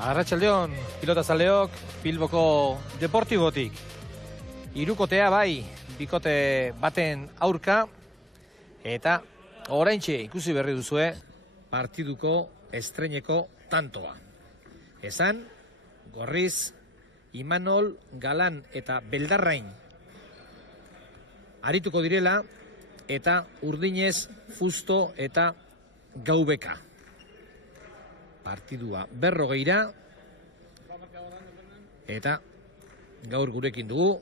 Arratsaldeon, pilotazaleok, Bilboko Deportibotik. Hirukotea bai, bikote baten aurka, eta oraintxe ikusi berri duzue partiduko estreineko tantoa. Esan, Gorriz, Imanol, Galan eta Beldarrain arituko direla, eta Urdinez, Fusto eta Gaubeka. Partidua 40, eta gaur gurekin dugu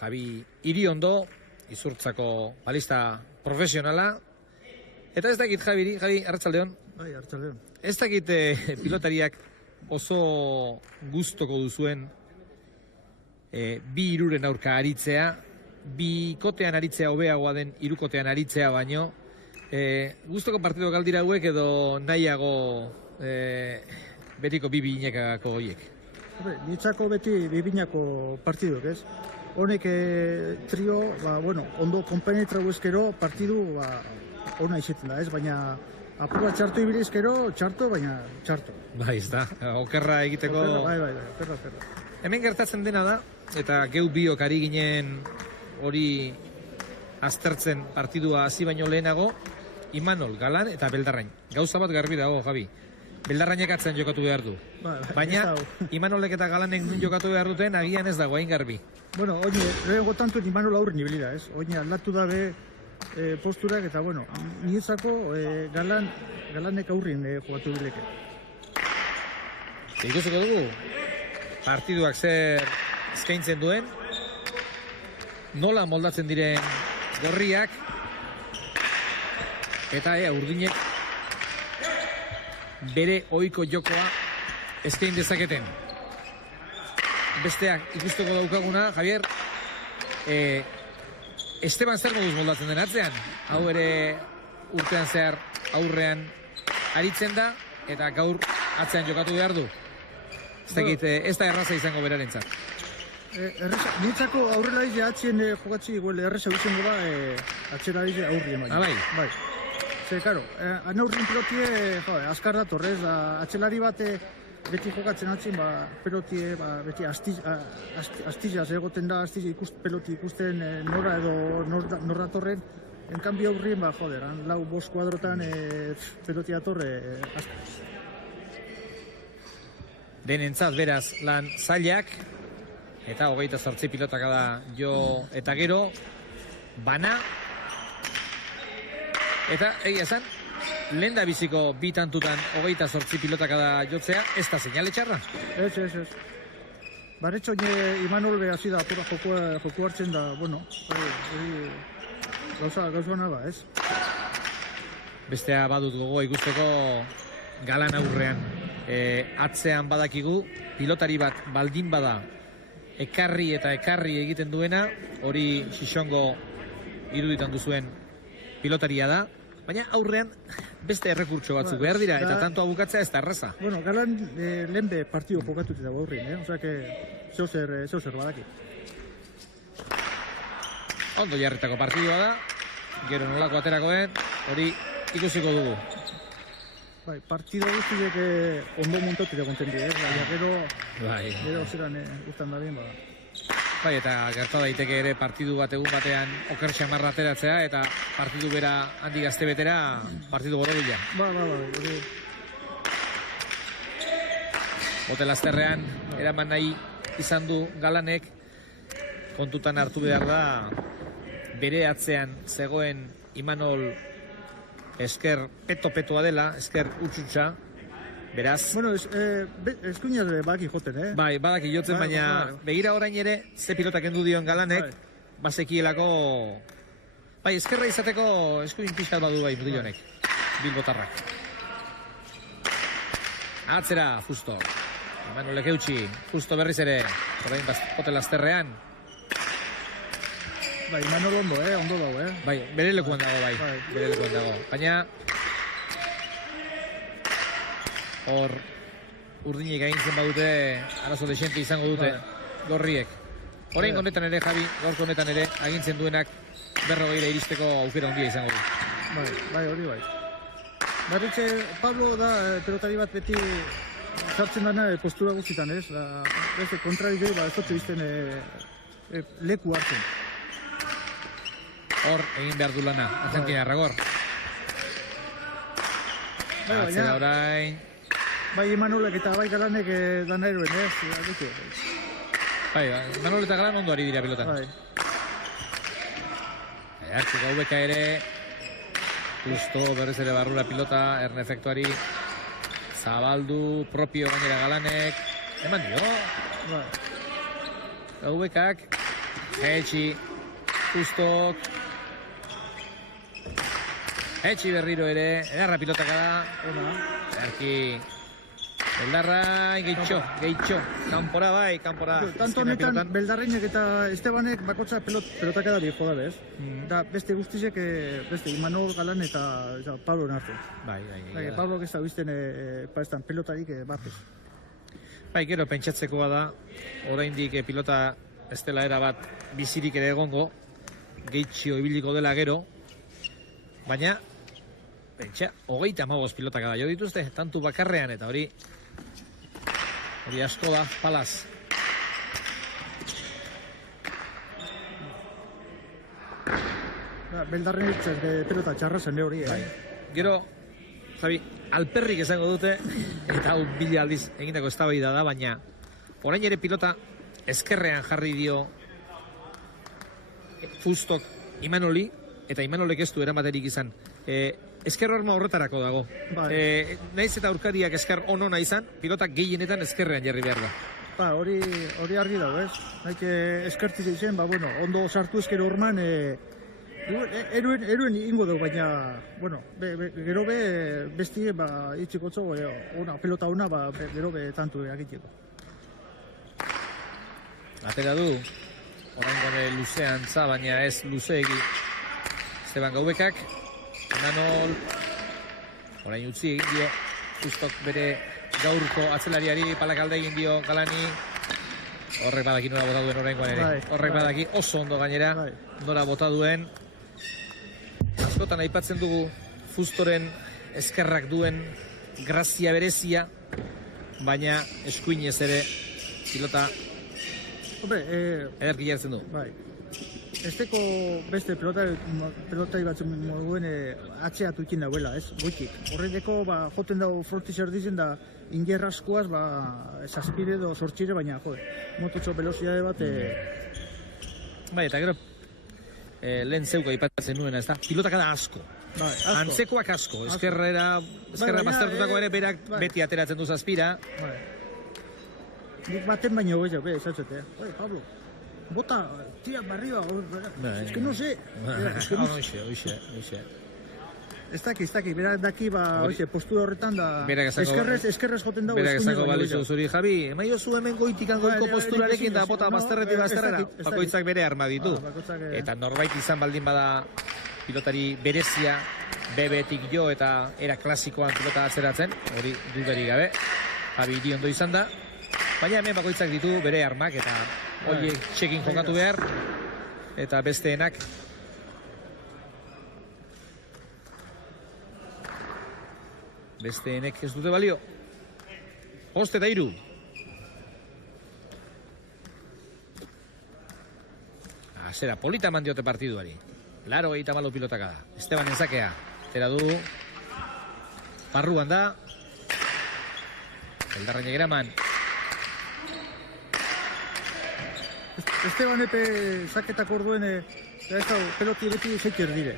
Javi Iriondo, Izurtzako balista profesionala. Eta ez dakit, Javi, arratsaldeon. Bai, arratsaldeon. Ez dakit pilotariak oso gustoko duzuen bi hiruren aurka aritzea, bikotean aritzea hobeagoa den hirukotean aritzea baino. Gustoko partido galdira hauek edo nahiago betiko bi binekako horiek? Nitzako beti bibinako partiduk, ez? Honek trio, ondo konpenetra ezkero partidu ona izaten da, ez? Baina apura txarto ibilizkero, txarto, baina txarto. Bai, ez da, okerra egiteko... Okerra. Hemen gertatzen dena da, eta geu biok ari ginen hori aztertzen partidua hasi baino lehenago, Imanol, Galan eta Beldarrain. Gauza bat garbi dago, Javi. Beldarrainek atzean jokatu behar du. Baina Imanolek eta Galanek nun jokatu behar duten agian ez dago, hain garbi. Bueno, oine, lehenko tantuen Imanol aurren ibilida, ez? Oine, aldatu dabe posturak eta, niretzako Galanek aurrin jokatu bileke. Ikusiko dugu, partiduak zer eskaintzen duen, nola moldatzen diren gorriak, eta Urdinek bere ohiko jokoa eskain dezaketen. Besteak ikusteko daukaguna, Javier, Esteban zer moduz moldatzen den atzean? Hau ere urtean zehar aurrean aritzen da, eta gaur atzean jokatu behar du. Ez da erraza izango berarentzat. Nintzako aurrela izan atzien jokatzi erreza izango da atxera izan aurrien baina. Bai. Ze, karo, aurrien pilotie azkar datorrez, atxelari bat beti jokatzen atzien, pelotie beti astizaz egoten da, peloti ikusten nora edo nor datorren. En cambio aurrien, lau bost kuadrotan peloti datorre asko. Denentzat beraz lan zailak, eta 28 pilotaka da jo eta gero, bana, eta egia esan, lehen da biziko bi tantutan 28 pilotaka da jotzea, ez da seinale txarra? Ez. Barretxo Imanol behazi da, apura joku hartzen da, gauza naba, ez? Bestea badut gogoa ikusteko Galan aurrean. Atzean badakigu, pilotari bat baldin bada ekarri egiten duena, hori Xixongo iruditan duzuen pilotaria da, baina aurrean beste errekurtso batzuk behar dira, eta tanto abukatzea ez da erraza. Galan lehen be partido jokatut dago aurrien, osea que zeu zer badaki. Ondo jarritako partidua da, gero nolako aterakoen, hori ikusiko dugu. Partido guztiek ondo montatu egonten dira, gero zeran izan da bien, Bai, eta gerta daiteke ere partidu bat egun batean oker xamarra ateratzea, eta partidu bera handi gazte betera partidu gorobila. Botelazterrean eraman nahi izan du Galanek, kontutan hartu behar da bere atzean zegoen Imanol esker peto-petoa dela, esker utxutxa, beraz... Eskuinaz badaki joten, Bai, badaki jotzen, baina begira orain ere, ze pilotak endu dion Galanek, bazekielako... Bai, eskerra izateko eskuin pixkat badu bai, mutilonek, bilbotarrak. Atzera, Fusto. Imanolek eutxi, Fusto berriz ere, orain botelazterrean. Imanol ondo dago, Bai, bere lekuan dago, bere lekuan dago. Baina, hor, Urdinek agintzen badute, arazo desente izango dute, gorriek. Orain honetan ere, Javi, gaurko honetan ere, agintzen duenak 40 iristeko aukera handia izango du. Bai, hori bai. Berritxe, Pablo da pelotari bat beti sartzen dana postura guztietan, ez? Beste kontrario ez dut izten leku hartzen. Hor egin behar du lana, Argentina Ragor. Atzera orain. Bai, Imanolek eta bai Galanek dana eroen, ez? Bai, Imanol eta Galan ondo ari dira pilotan. Bai. Hartzeko UBK ere, justo berriz ere barrura pilota, erne efektuari, zabaldu, propio gainera Galanek, eman dio. Bai. UBKak, Etxi, justok, Etxi berriro ere, edarra pilotaka da, Zerki, Beldarra, gehitxo, kanpora bai, kanpora. Tanto honetan, Beldarreinek eta Estebanek bakotza pelotaka da joda bez. Da beste guztizek, beste Imanol, Galan eta Pablo nartu. Bai. Pablo ez da bizten pelotarik batez. Bai, gero pentsatzekoa da, oraindik pilota ez dela era bat bizirik ere egongo, gehitxo ibiliko dela gero, baina, pentsa, 35 pilotaka da jo dituzte, tantu bakarrean eta hori asko da, palaz. Beldarren itzaz, pelota txarra zen hori. Gero, Javi, alperrik esango dute, eta hau bila aldiz egindako eztabaida da, baina orain ere pilota ezkerrean jarri dio Fustok Imanoli, eta Imanolek ez du eramaterik izan. Ezker horma horretarako dago. Naiz eta aurkariak ezker onona izan, pilotak gehienetan ezkerrean jarri behar da. Hori argi dago, ez? Haike eskertzik izan, ondo sartu ezker horman, eruen ingo dugu, baina, gero besti itxikotzo, pelota ona, gero tantu egiteko. Atera du, orain gane luzean za, baina ez luzeegi. Esteban Gaubekak, Imanol, orain utzi egin dio, Justok bere gaurko atzelariari palakalde egin dio Galani. Horrek badaki nora bota duen orain ere. Horrek badaki oso ondo gainera, nora bota duen. Askotan aipatzen dugu Fustoren eskerrak duen grazia berezia, baina eskuinez ere pilota ederki jartzen du. Esteko beste pelotai batzun moduen atxeatu ikin dauela, ez? Goitik. Horreteko joten dago frontiz erdizen da inger askoaz, saspire edo sortxire, baina mototxo velozidade bat... Bai, eta gero lehen zeuko aipatzen nuena, ez da? Pilotak da asko. Antzekoak asko. Eskerra baztertutako ere berak beti ateratzen du zazpira. Nik baten baino ez atzete. Pablo, bota, tira barriba, es que no sé. Oixe. Ez daki, berak daki, postura horretan da, eskerrez joten dago. Berak esango balizu zuri, Javi, emaio zu hemen goitikan goiko posturarekin da bota bazterretik bazterrera, bakoitzak bere arma ditu. Eta norbait izan baldin bada pilotari berezia, bebetik jo eta era klasikoan pilota atzeratzen, hori dudari gabe, Javi hiri ondo izan da, baina hemen bakoitzak ditu bere armak eta horiek txekin jokatu behar, eta besteenak besteenek ez dute balio. 5-3. Zera, polita eman diote partiduari. Laro 34 pilotaka da. Esteban enzakea. Tera du. Barruan da. Eldarrain egeraman. Esteban epe zaketak orduen peloti beti zeiker dire.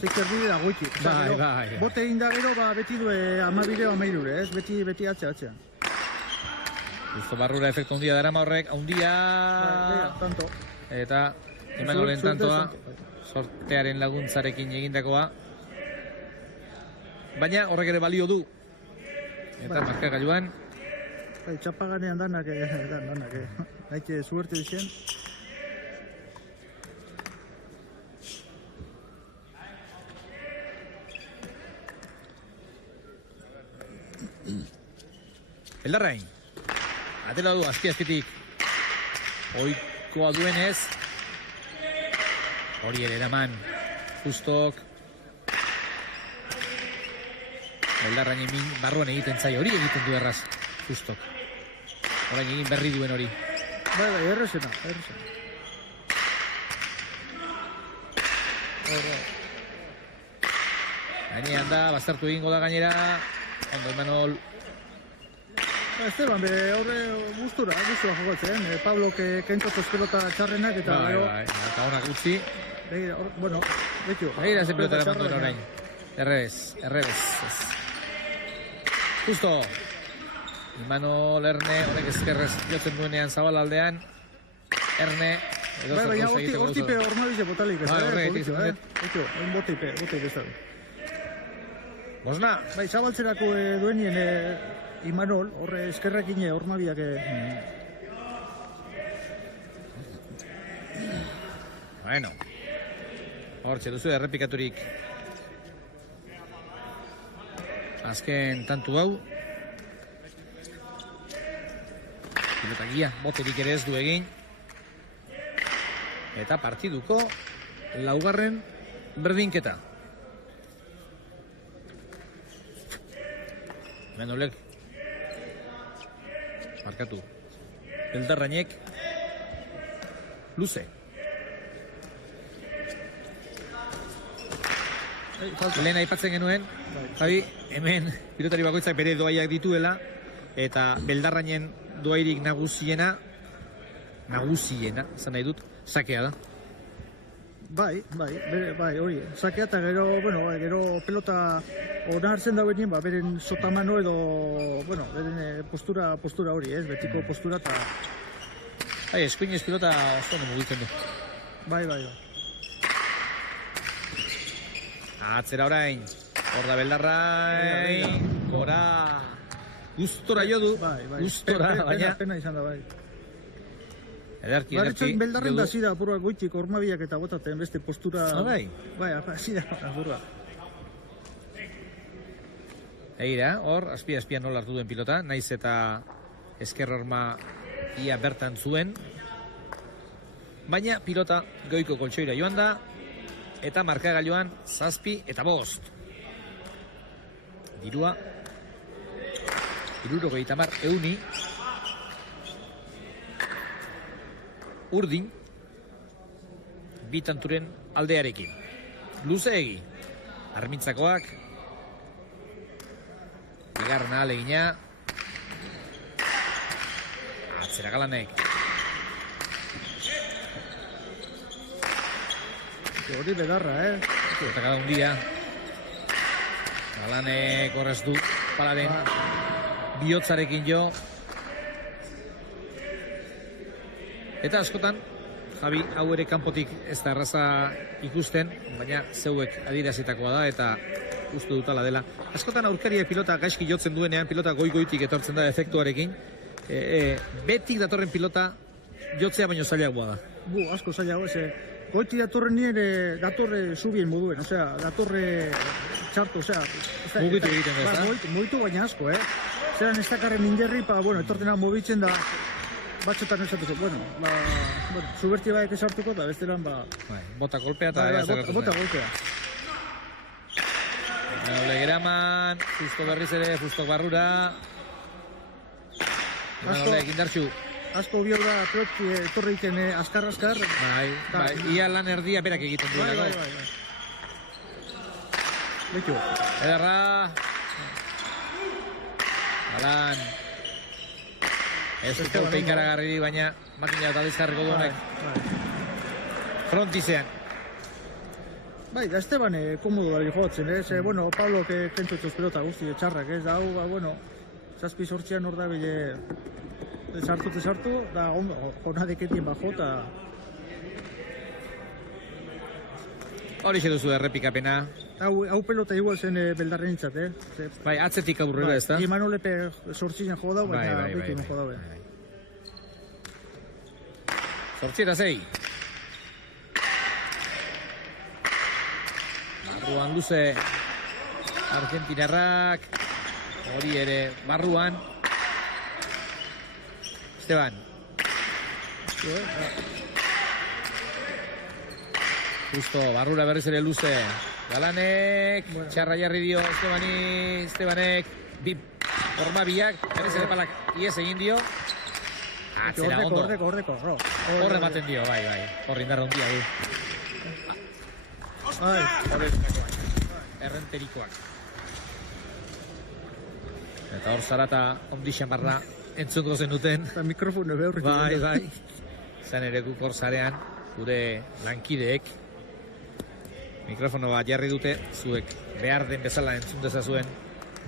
Zeiker dire da goitik. Bai. Bote egin da gero, beti du amabire o amairure, ez? Beti atxean. Justo barrura efektu handia darama horrek, handia... Tanto. Eta Imanolen tantoa, sortearen laguntzarekin egindakoa. Baina horrek ere balio du. Eta markagailuan. Txapaganean danak. Haike suerte dixen. Eldarrain. Atela du azki-azkitik. Oikoa duenez. Hori ere eraman. Justok. Eldarrain barruan egiten zai. Hori egiten du erraz. Justok. Orain egin berri duen hori. Bai, errezena. Gainean da, baztertu egingo da gainera. Ondo, Imanol. Esteban, horre gustura jokatzen. Pablo kentzotuz pelota txarrenak eta gero... Eta honak utzi. Bueno, betxo. Begira ze pelota eraman duen orain. Errebez. Justo. Imanol Erne, honek ezkerrez jotzen duenean zabalaldean. Erne. Baina hortipe ormabize botalik ez. Horregatik. Betxo, botipe ez da. Bosna. Bai, zabaltzerako duenien Imanol, horre eskerrekin ormabiak... Bueno. Hortxe duzu errepikaturik. Azken tantu hau. Pilotagia, boterik ere ez du egin. Eta partiduko laugarren berdinketa. Imanolek markatu. Beldarrainek luze. Lehen aipatzen genuen, Javi, hemen pilotari bakoitzak bere doaiak dituela, eta Beldarrainen doairik nagusiena, zan nahi dut, sakea da. Bai, hori. Sakea eta gero pelota ona hartzen da benien, beren sotamano edo, beren postura hori, betiko postura eta... Bai, eskuinez pilota oso mugitzen du. Bai. Atzera orain, hor da Beldarrain, gora, gustora jo du, gustora, baina... Pena izan da, bai. Ederki. Beldarren da zida apuruak goitik ormabiak eta botaten beste postura... Bai. Bai, zida apurua. Egira, hor, azpia nola hartu duen pilota, naiz eta esker horma ia bertan zuen. Baina pilota goiko koltsoira joan da, eta markagailuan 7 eta 5. Dirua 70.000 urdin bitanturen aldearekin. Luzeegi armintzakoak bigarren ahalegina atzera Galanek. Hori bedarra, Eta cada un día Galanek horrez du Palaren bihotzarekin jo. Eta askotan Javi, hau ere kanpotik ez da erraza ikusten, baina zeuek adierazitakoa da eta uste dutala dela. Askotan aurkariak pilota gaizki jotzen duenean, pilota goi-goitik etortzen da efektuarekin, betik datorren pilota jotzea baino zailagoa da. Asko zailagoa, goiti datorren nire datorre zubien moduen, datorre txarto, mugitu egiten da, mugitu baina asko, Zeran ez dakarren inderri, etortena mobitzen da, batxotan esatuko, zuberti baek esartuko, eta beste lan, bota golpea eta bota golpea. Legeraman, Justo berriz ere, Justo barrura. Indartxu. Asko bior da, etorri iken askar. Bai, ia lan erdia berak egiten duela. Bai. Betu. Ederra. Galan. Ez dut kolpe ikaragarri, baina makina eta dizkarriko duenek. Frontizean. Bai, da Esteban komodo da jotzen, Pablo kentzotuz pelota guzti txarrak, da hau, 7-8 hor da bile sartu, da jona deketien bajo, eta... Hori xe duzu errepikapena. Hau pelota igual zen Beldarren intzat, Bai, atzetik aurrera ez da? Imanolepe sortzien joda, baina betu joda. 8-6. Barruan luze Argentinarrak, hori ere barruan. Esteban. Justo, barrura berriz ere luze. Galanek, txarra jarri dio Estebanek, Ormabiak, berriz ere palak ies egin dio. Atzera ondo. Horreko. Horre ematen dio, bai. Horre indarra hundia du. Errenterikoak. Eta hor zarata ondi xamarra entzungo zen duten. Eta mikrofono behurrik. Bai. Zan ere guk hor zarean, gure lankideek mikrofono bat jarri dute, zuek behar den bezala entzun dezazuen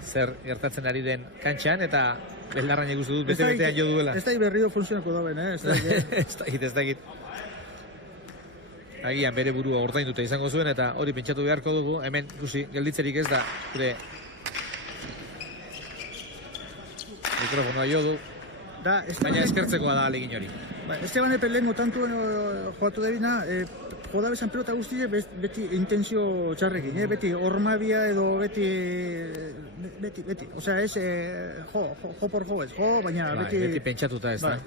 zer gertatzen ari den kantxan, eta beldarrain ikustu dut bete-betean jo duela. Ez da berrio funtzionako dauen, ez da git. Agian bere burua ordainduta izango zuen, eta hori pentsatu beharko dugu, hemen ikusi gelditzerik ez da, gure mikrofonoa jo du, baina eskertzekoa da alegin hori. Esteban Epe lehenko tantuen joatu debina, joda bezan pelota guztie beti intenzio txarrekin, beti ormabia edo beti. Osea, ez jo por jo ez, baina beti... Beti pentsatuta ez da.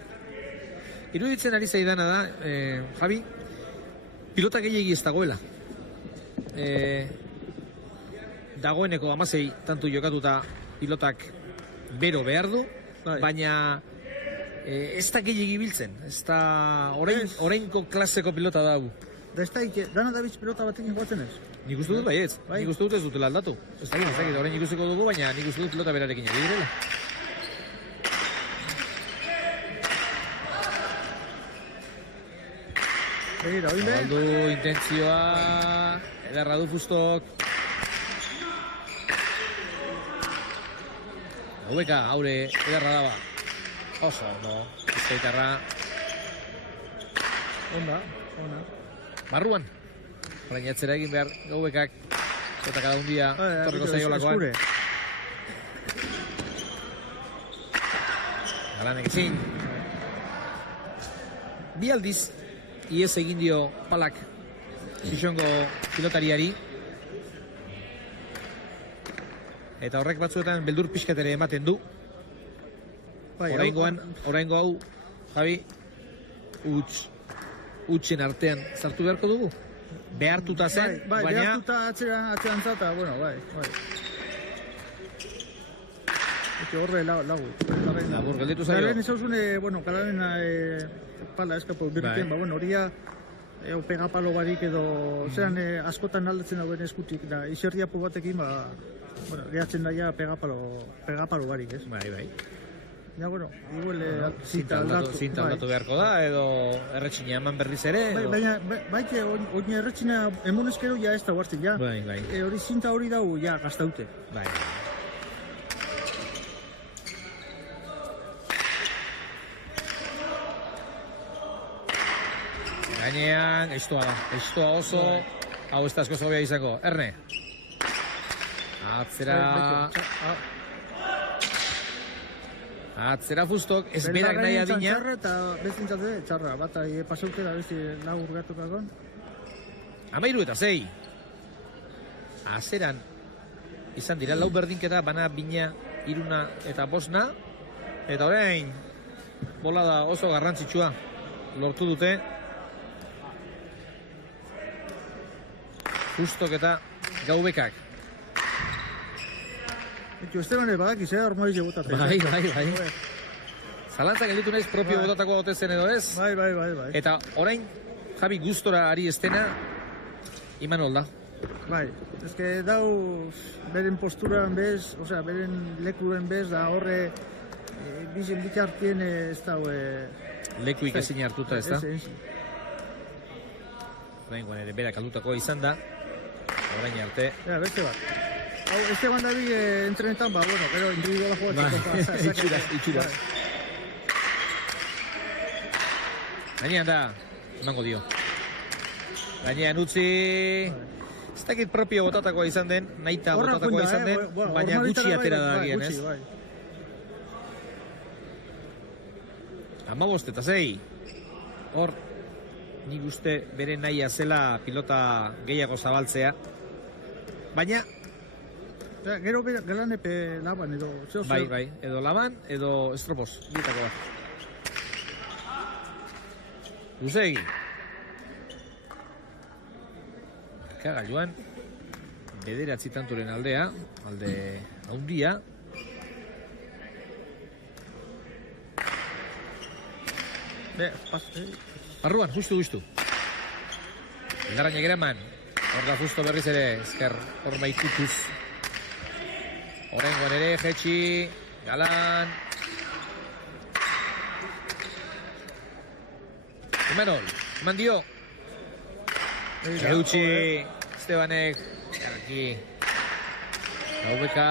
Iruditzen ari zaidana da, Javi, pilota gehiagi ez dagoela. Dagoeneko 16 tantu jokatuta pilotak bero behar du, baina ez da gehiagi biltzen. Ez da orainko klaseko pilota da hau. Da ez da, dana da bitz pelota batekin joatzen ez? Nik uste dut baietz, nik uste dut ez dutela aldatu. Ez da, orain ikusiko dugu, baina nik uste dut pilota berarekin ari direla. Zabaldu intentzioa, ederra du Fustok. Gaubeka, haure, ederra daba. Oso, no, Bizkaitarra. Ona. Barruan. Orain atzera egin behar Gaubekak. Eta kada un dia, torreko zaiolakoan. Galanek ezin. Bi aldiz, iez egin dio palak Xixongo pilotariari. Eta horrek batzuetan beldur pixkatere ematen du. Oraingo hau, Javi, utxen artean zartu beharko dugu. Behartuta zen, baina... Behartuta atzeran zata, bueno, bai. Eke horre lagu. Labur, gelditu zaio. Garen ezauzune, kalaren pala eskapo birriten, horia pegapalo barik edo zeran askotan aldatzen dauen eskutik, da izerriapu batekin, gehatzen daia pegapalo barik, ez? Bai. Ja, igual zinta aldatu beharko da, edo erretxina eman berriz ere. Baina, hori erretxina emonezkero ja ez da huartzen, ja. Bai. Hori zinta hori dau, ja, gaztaute. Bai. Gainean, estua oso, hau ez da asko zobia izango. Erne. Atzera Fustok, ez berak nahi adina. Eta bezintzatze, txarra, bat pasaute da bezi lagur gatukagon. 13-6. Azeran, izan dira, lau berdinketa, bana, bina, iruna eta bosna. Eta orain, bola da oso garrantzitsua lortu dute. Fustok eta Gaubekak. Esteban badakiz, hormoiz botatzen. Bai. Zalantzak gelditu naiz propio botatako gote zen edo ez. Bai. Eta orain, Javi gustora ari estena, Imanol da. Bai, ezke dau beren posturan bez, osea, beren lekuren bez, da horre bizen bitartien ez dau... Lekuik ezin hartuta ez da. Orain guan ere berak aldutako izan da. Orain arte. Ja, beste bat. Esteban David entrenetan, pero individuala joatzen. Itxura. Gainean da, emango dio. Gainean utzi... Ez dakit propio botatakoa izan den, nahita botatakoa izan den, baina gutxi atera da agian, ez? 15-6. Hor, nik uste bere nahia zela pilota gehiago zabaltzea. Baina... Gero gelan epe laban edo... Bai, edo laban, edo estropos. Bietako bat. Guzegi. Kagailuan. Bederatzi tanturen aldea. Alde haundia. Barruan, justu. Eldarrainek eraman. Hor da justo berriz ere, ezker hor maitutuz. Horrengoan ere, jetxi, Galan. Imanol, eman dio. Eutxi, Estebanek, aquí. Gaubeka.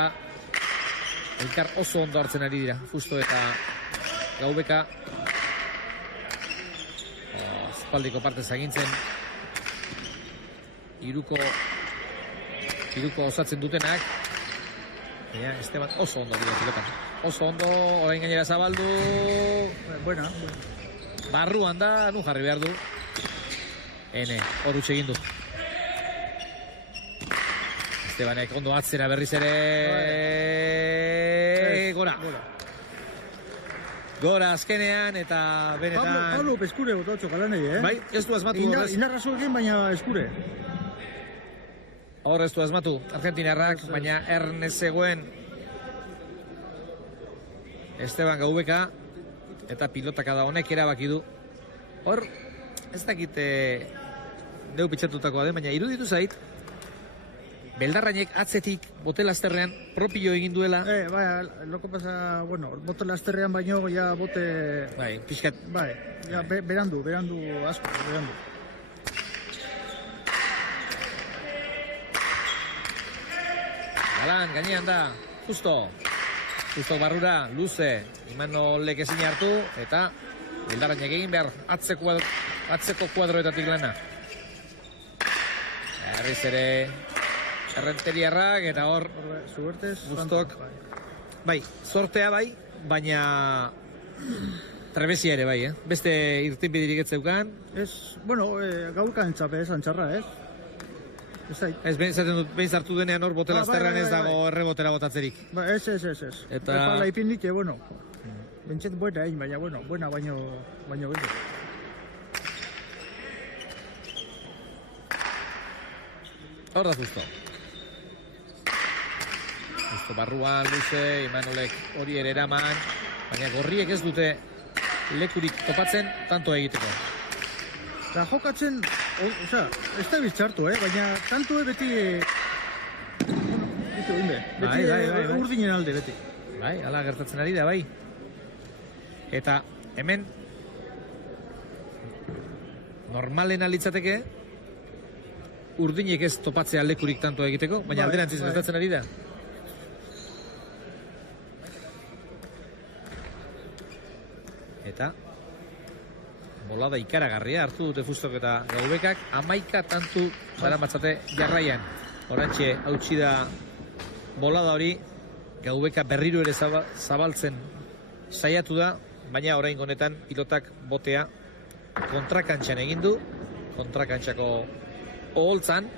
Elkar oso ondo hartzen ari dira, Fusto eta Gaubeka. Espaldiko parte zagintzen. Iruko osatzen dutenak. Esteban oso ondo dira pilotan. Oso ondo, orain gainera zabaldu. Buena. Barruan da, nu jarri behar du. Hor utxe egin du. Estebanek ondo atzera berriz ere. Gora azkenean eta benetan... Pablo eskure botatxo Galanei, Bai, ez du asmatu horrez. Indarrazo egin, baina eskure. Hor ez du asmatu, Argentinarrak, baina ernez zegoen Esteban Gaubeka eta pilotaka da honek erabaki du. Hor, ez dakite deu pitxatutakoa den, baina iruditu zait, Beldarrainek atzetik botelazterrean propio egin duela. Bai, loko pasa, bueno, botelazterrean baino, ja bote... Bai, pixkat. Bai, ja, berandu, asko, berandu. Galan, gainean da, Justo barrura, luze, Imanolek ezin hartu, eta Beldarrainek egin behar atzeko kuadroetatik lana. Herriz ere... Errenteriarrak eta hor Justok bai, sortea bai, baina trebesia ere bai, beste irtenbiderik ez zeukan. Gaukan entzape antxarra, Ez behin zartu denean hor botelazterran ez dago errebotera botatzerik. Ez. Eta laipindik, bentset buena egin, baina buena baino bete. Hor da Justo barruan, luze, Imanolek hori ere eraman, baina gorriek ez dute lekurik topatzen tanto egiteko. Eta jokatzen, ez da biztxartu, baina tanto beti... Beti urdinen alde, beti. Bai, ala gertatzen ari da, bai. Eta hemen normalena litzateke urdinek ez topatzea lekurik tanto egiteko, baina alderantziz gertatzen ari da. Eta bolada ikaragarria hartu dute Fustok eta Gaubekak, 11 tantu daramatzate jarraian. Orantxe hautsi da bolada hori, Gaubeka berriro ere zabaltzen saiatu da, baina orain honetan pilotak botea kontrakantxan egin du, kontrakantxako oholtzan.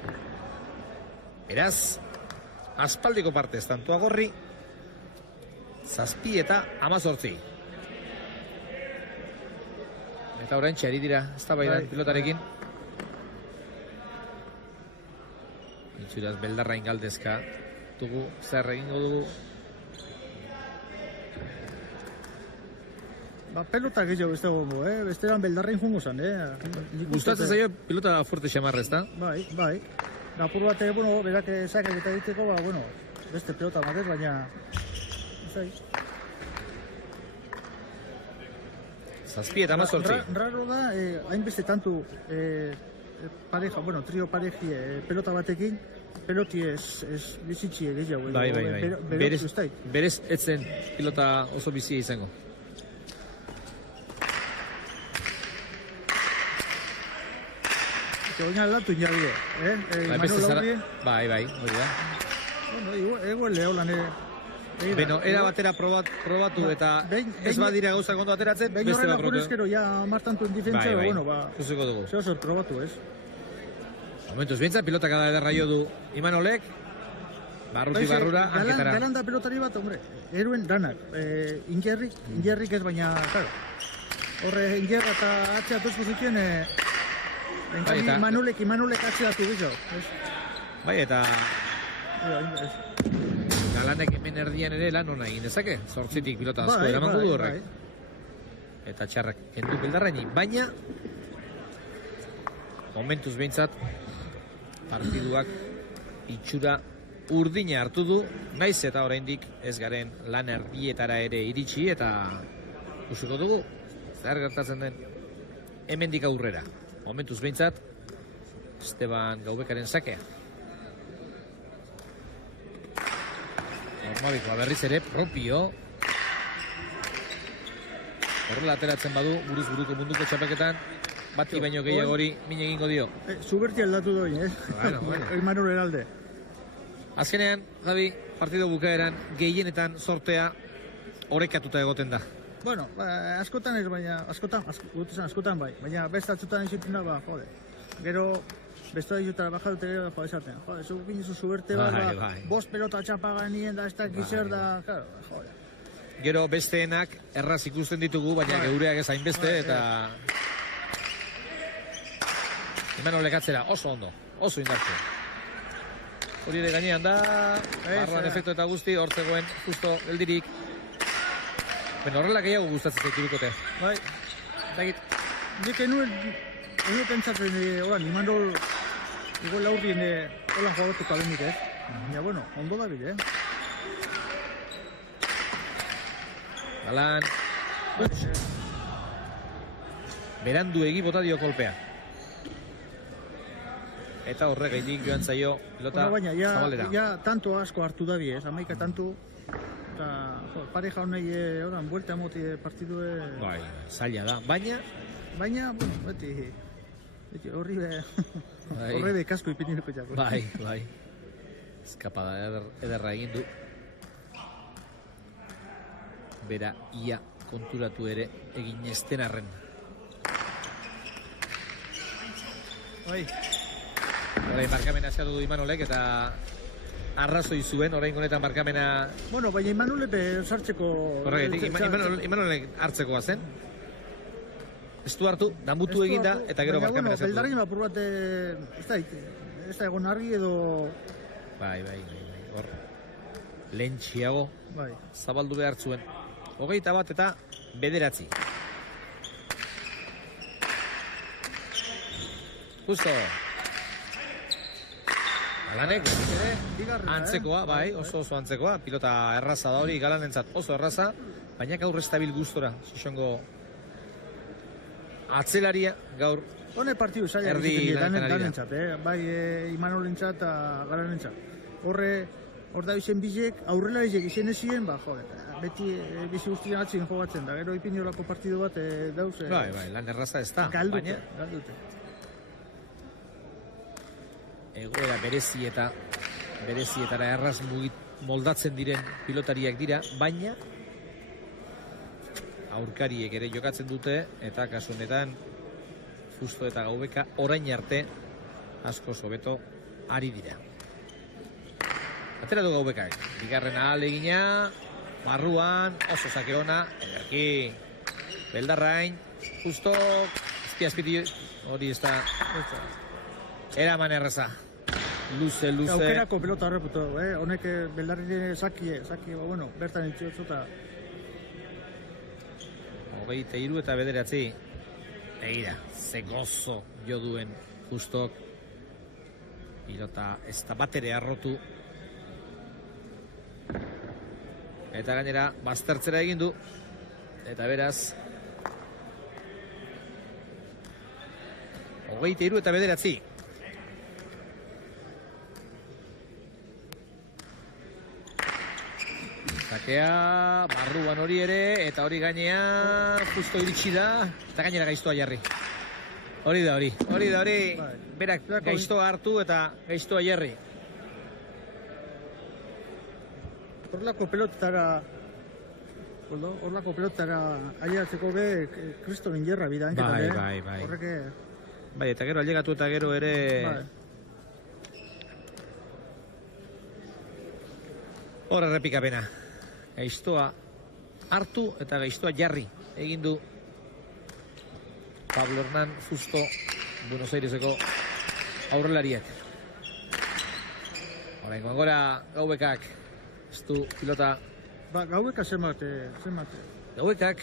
Beraz, aspaldiko partez tantua gorri, 7 eta 18. Eta orain txari dira, ez da baidan pilotarekin. Itzuraz Beldarrain galdezka dugu, zer egingo dugu. Pelota gehiago ez dago, besteran Beldarrain jungo zan, Gustatzen zaio pilota fuerte xamarra, ez da? Bai. Apur bat, berak ezakak eta egiteko, beste pelota batez, baina... Zazpi eta 18. Raro da, hainbeste tantu pareja, trio pareji pelota batekin, peloti ez bizitxi egiago. Bai. Berez etzen pilota oso bizia izango. Oina aldatu inabide, Imanol Laurri. Bai, hori da. Ego leholan Beno, era batera probatu eta ez badira gauzak ondo ateratzen, beste bat probatu. Eskero, ja martantu indifentzia, Zuzeko dugu. Zeosor probatu, ez? Momentuz, bintzat, pilotak da ederraio du Imanolek, barruti barrura, hanketara. Galan da pelotari bat, eruen danak. Ingerrik ez, baina, claro. Horre, Ingerra eta atxea tozko zutien, Imanolek atxea zubizio. Bai, eta... Galanek hemen erdian ere lan hona egin dezake, 8tik pilota asko eraman du horrek. eta txarrak kendu Bildarraini, baina momentuz behintzat partiduak itxura urdina hartu du, naiz eta oraindik ez garen lan erdietara ere iritsi, eta ikusiko dugu zer gertatzen den hemendik aurrera. Momentuz behintzat Esteban Gaubekaren sakea. Normabikoa berriz ere propio. Horrela ateratzen badu, buruz buruko munduko txapeketan, bati baino gehiagori min egingo dio. Zuberti aldatu doi, Bueno. Imanol Heralde. Azkenean, Javi, partido bukaeran gehienetan sortea orekatuta egoten da. Bueno, askotan ez, baina, askotan bai, baina beste atzutan izituna, jode. Gero, beste ditutara bajadute gero, esaten. Jode, zu ginezu zuberte bat, bost pelota txapa ganien da, ez da gizer da, claro, jode. Gero besteenak erraz ikusten ditugu, baina geureak ez hainbeste, eta Imanolek atzera, oso ondo, oso indartzu. Hori ere gainean da, barruan efektu eta guzti, hortzegoen justo geldirik. Bueno, horrela gehiago gustatzen zaitu Bai, dakit, nik enuen pentsatzen, Imanol, igual laurrien, holan jugatuko alenik, Ja, bueno, ondo da bide, Alan, berandu egi bota dio kolpea. Eta horregaitik joan zaio pilota zabalera. Ja, tanto asko hartu da bi, amaika tanto, eta pareja honei oran, buelta emoti partidue... Bai, zaila da, baina, bueno, beti horri be kasko ipiniko jako. Bai. Eskapada ederra egin du. Bera ia konturatu ere egin esten arren. Bai. Orain markamena eskatu du Imanolek eta arrazoi zuen, orain honetan markamena... Bueno, baina Imanolek sartzeko... Horregatik, Imanolek hartzekoa zen. Ez du hartu, damutu eginda eta gero markamena eskatu du. Beldarri mapur bat, ez da egon argi edo... Bai, hor. Lentxiago, zabaldu behar zuen. 21 eta 9. Justo. Alanek, antzekoa, bai, oso antzekoa. Pilota erraza da hori, Galanentzat oso erraza. Baina gaur estabil gustora, Xixongo atzelaria gaur. Hone partidu zaila danentzat, bai Imanolentzat eta Galanentzat. Hor da izen bizek, aurrela izen ezien, beti bizi guztian atzien jogatzen da. Gero ipiniolako partidu bat dauz. Bai, lan erraza ez da. Galdute. Egoera berezietara erraz moldatzen diren pilotariak dira, baina aurkariek ere jokatzen dute, eta kasu honetan Justo eta Gaubeka orain arte asko hobeto ari dira. Atera du Gaubekak, bigarren ahalegina, barruan, oso sake ona, ederki, Beldarrain, Justo, azpiti, hori ez da, eraman erraza. Luze. Aukerako pelota horreputo, honek Beldarri saki, bueno, bertan entziotzu eta... 23 eta 9. Egira, ze gozo jo duen Justok. Pilota ez da batere arrotu. Eta gainera, baztertzera egin du. Eta beraz... 23 eta 9. Sakea, barruan hori ere, eta hori gainea, justo iritsi da, eta gainera gaiztoa jarri. Hori da hori, berak gaiztoa hartu eta gaiztoa jarri. Horlako pelotara aileatzeko be, Kristo Ingerra bidan. Bai. Horreke... Bai, eta gero ailegatu eta gero ere... Hor errepikapena. Gaiztoa hartu eta gaiztoa jarri egin du Pablo Hernán Justo Buenos Aireseko aurrelariak. Oraingoan gora Gaubekak ez du pilota. Gaubeka zenbat. Gaubekak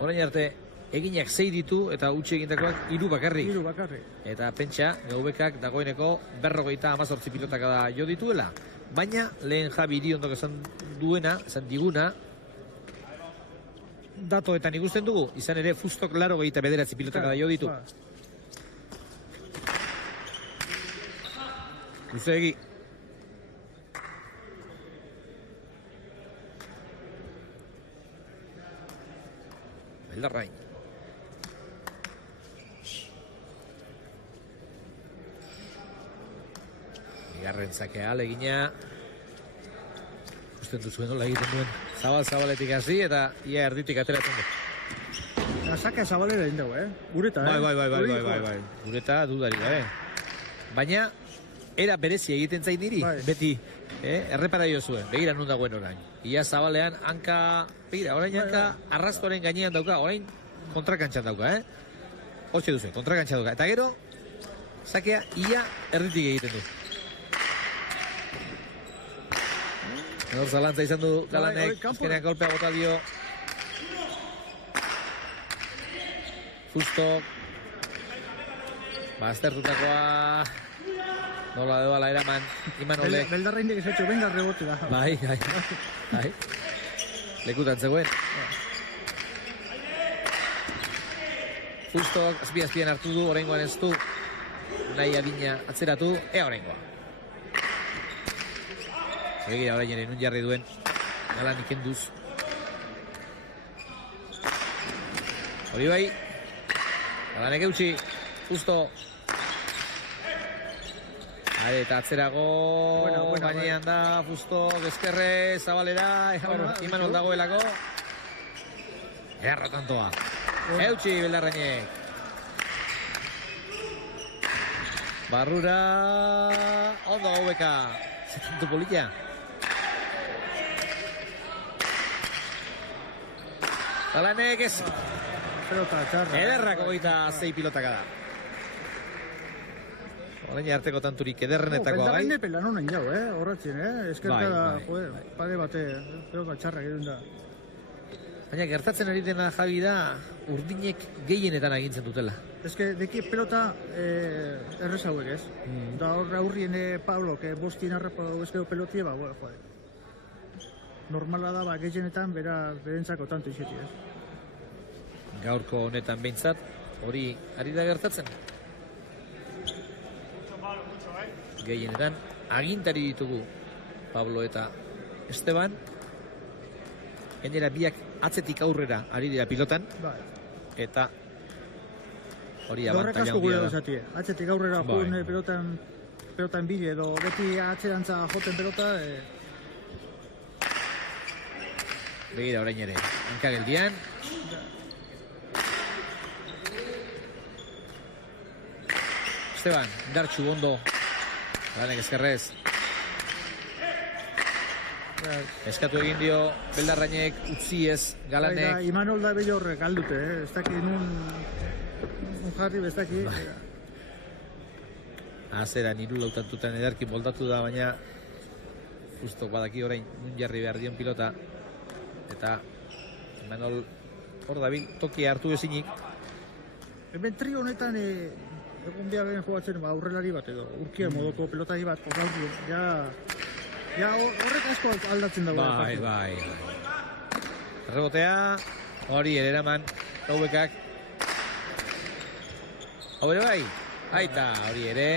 orain arte eginak 6 ditu eta utzi egindakoak 3 bakarrik. 3 bakarrik. Eta pentsa, GVK dagoeneko 48 pilotak da jo dituela. Baina lehen Javi Iriondok esan diguna, datoetan ikusten dugu, izan ere Fustok 89 pilotak da jo ditu. Luzegi. Beldarrain. Bigarren zakea alegina. Ikusten duzuen nola egiten duen. Zabaletik hasi eta ia erditik ateratzen du. Zakea zabalera egin dago, Ureta, Bai. Ureta dudari, Baina, era berezi egiten zain diri, beti, errepara zuen, begira nun dagoen orain. Ia zabalean, orain hanka arrastoren gainean dauka, orain kontrakantxan dauka, Hortxe duzu, kontrakantxan dauka. Eta gero, zakea ia erditik egiten du. Hor zalantza izan du Galanek, azkenean golpea bota dio. Fustok. Aztertutakoa. Nola doala eraman, Imanolek. Beldarrain dek esatxo, venga rebote da. Bai. Lekutan zegoen. Fustok, azpian hartu du, oraingoan ez du. Nahi adina atzeratu, oraingoa. Egira orain ere nun jarri duen Galanik kenduz. Hori bai. Galanek eutxi. Justo. Eta atzerago. Gainean da Fusto. Ezkerre, zabalera. Imanol dagoelako. Erra tantoa. Eutxi Beldarrainek. Barrura. Ondo GVK. Zetantu politia. Galanek ez. Ederrako 26 pilotaka da. Orain arteko tanturik ederrenetakoa bai. Beldarrain pelan honen jau, horretzen, eskerta, pare bate, pelota txarrak edun da. Baina gertatzen ari dena Javi da, urdinek gehienetan agintzen dutela. Deki pelota errez hauek ez. Da horre aurrien Pablo, bostien arrapa ezkeo pelotie, joder. Normala da, gehienetan berentzako tanto izuti ez. Gaurko honetan behintzat, hori ari da gertatzen. Gehienetan, agintari ditugu Pablo eta Esteban. Gainera biak atzetik aurrera ari dira pilotan. Eta hori abantaila handia da. Atzetik aurrera joan pelotan bide edo beti atzerantza joten pelota. Begira orain ere, hankageldian. Esteban, indartxu ondo. Galanek ezkerrez. Eskatu egin dio Beldarrainek utzi ez Galanek. Imanol da bello horrek aldute, ez daki nun jarri bestaki. Azera niru lautantutan edarki moldatu da, baina Fustok badaki orain nun jarri behar dion pilota. Eta Imanol hor dabil tokia hartu ezinik. Hemen tri honetan egun behar joatzen aurrelari bat edo urkia modoko pelotari bat. Ja horrek asko aldatzen dago. Bai. Rebotea, hori ere eraman, GVK. Hore bai, aita, hori ere.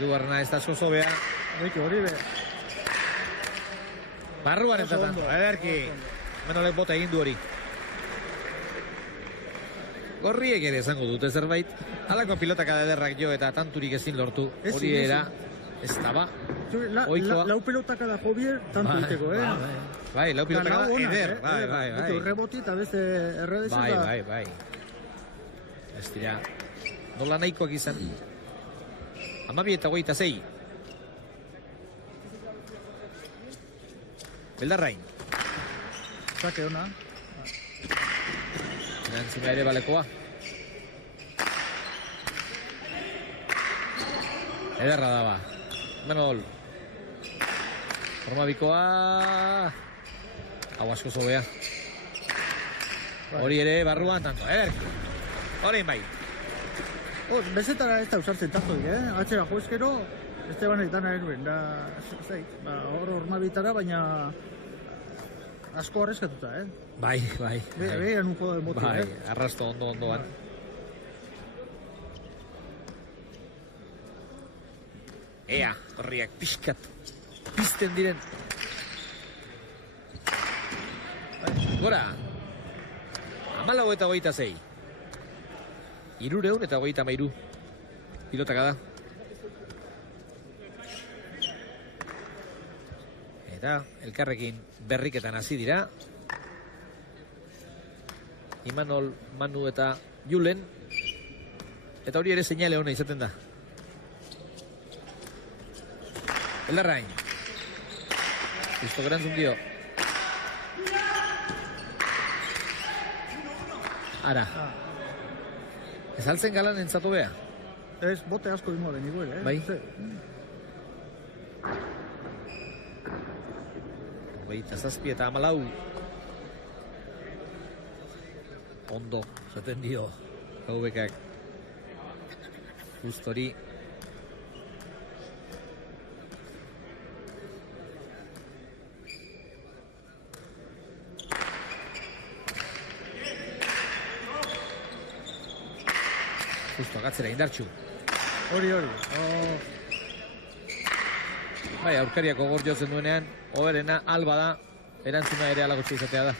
Edugarrena ez da zozobea. Hori be. Barruan entzatan, ederki. Manolek bota egin du hori. Gorriek ere esango dute zerbait. Halako pilotaka ederrak jo eta tanturik ezin lortu. Hori era, ez da ba. Lau pelotaka da Jobier, tantu iteko, Bai, lau pilotaka da eder. Bai. Reboti eta beste erredezeta. Bai. Ez dira, nola nahikoak izan. 12:26. Beldarrain. Zake hona. Erantzuna ere balekoa. Ederra daba. Manol. Forma bikoa. Hau asko zobea. Hori ere barruan tanto, hori bai. Bezetara ez da usartzen tantoik, Atxera joezkero, Estebanek dana eruen, da, hor ormabitara, baina asko arreskatuta, Bai. Behan un juego de moto, Bai, arrasto ondoan. Ea, horriak pixkat, pizten diren. Gora, 14-26. 333 pilotaka da. Eta elkarrekin berriketan hasi dira. Imanol, Manu eta Julen. Eta hori ere seinale hona izaten da. Beldarrain. Justo gerantzun dio. Ara. Ez altzen galan entzatu beha? Ez, bote asko ingo den iguel, Bai? Baita zazpi eta 14. Ondo, zaten dio. Gaubekak. Justori. Justo agatzera indartxu. Hori. Bai, aurkariako gor jotzen duenean, oberena alba da, erantzuna ere alagotxe izatea da.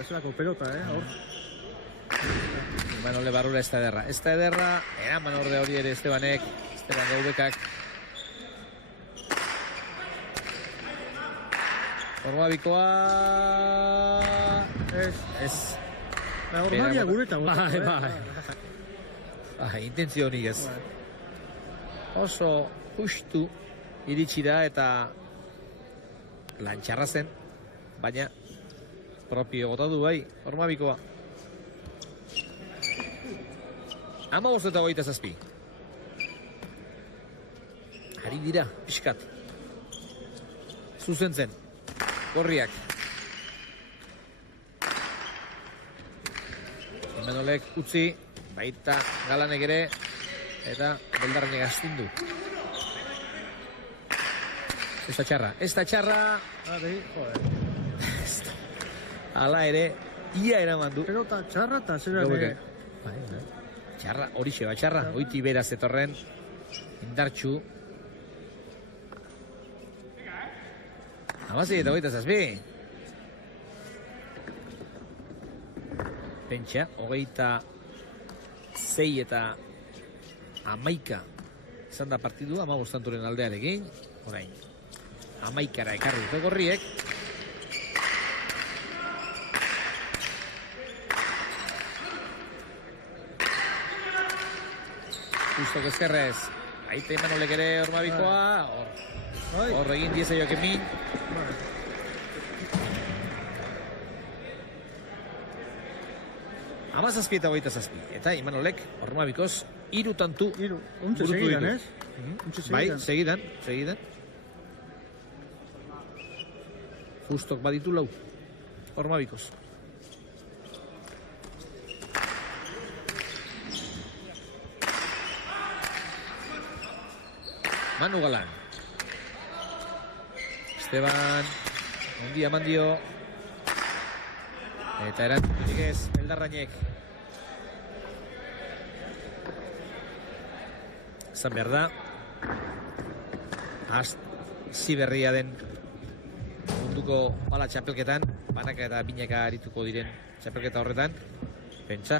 Azelako pelota, hor. Imanole barrura ez da ederra. Ez da ederra, eraman orde hori ere Esteban Gaubekak. Ormabikoa... Ez. Ormabia gureta. Bai. Intentzio honik ez. Oso justu iritsi da eta lantxarra zen, baina propio gota du bai, Ormabikoa. 15-27. Ari dira, pixkat. Zuzentzen, gorriak. Imanolek utzi, baita Galanek ere, eta Beldarranek astindu. Ez da txarra. Ala ere, ia eraman du. Pelota txarra eta zera ere. Txarra, horixe bat txarra. Oiti beraz etorren, indartxu. 16-27. Pentsa, 26 eta 11 izan da partidu, 15 aldearekin. Orain, 11-ara ekarri dute gorriek. Justo ezkerrez, aite Imanolek ere Ormabikoa. Hor egin diezaioak emin. Amazazpi eta 27. Eta Imanolek Ormabikoz 3 tantu Untxe segidan, ez? Bai, segidan. Justok baditu 4 Ormabikoz. Manu Galan. Esteban ondia mandio. Eta erantzunik ez, Beldarrainek. Zan behar da. Ziberria den munduko bala txapelketan. Banaka eta binaka arituko diren txapelketa horretan. Pentsa.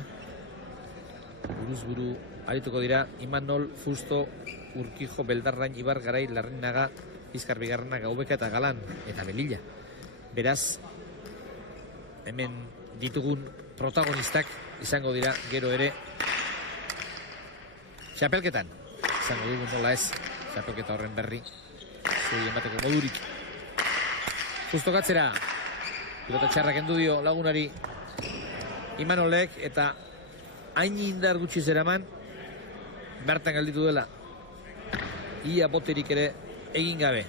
Buruz buru arituko dira Imanol, Fusto, Urkijo, Beldarrain, Ibar, Garai, Larrinaga, Bizkar Bigarrena, Gaubeka eta Galan. Eta Melilla. Beraz, hemen ditugun protagonistak izango dira gero ere txapelketan. Izango dugun nola ez, txapelketa horren berri. Zui emateko modurik. Justo gatzera. Pilota txarrak endu dio lagunari Imanolek eta hain indar gutxi zeraman bertan galditu dela. Ia boterik ere egin gabe.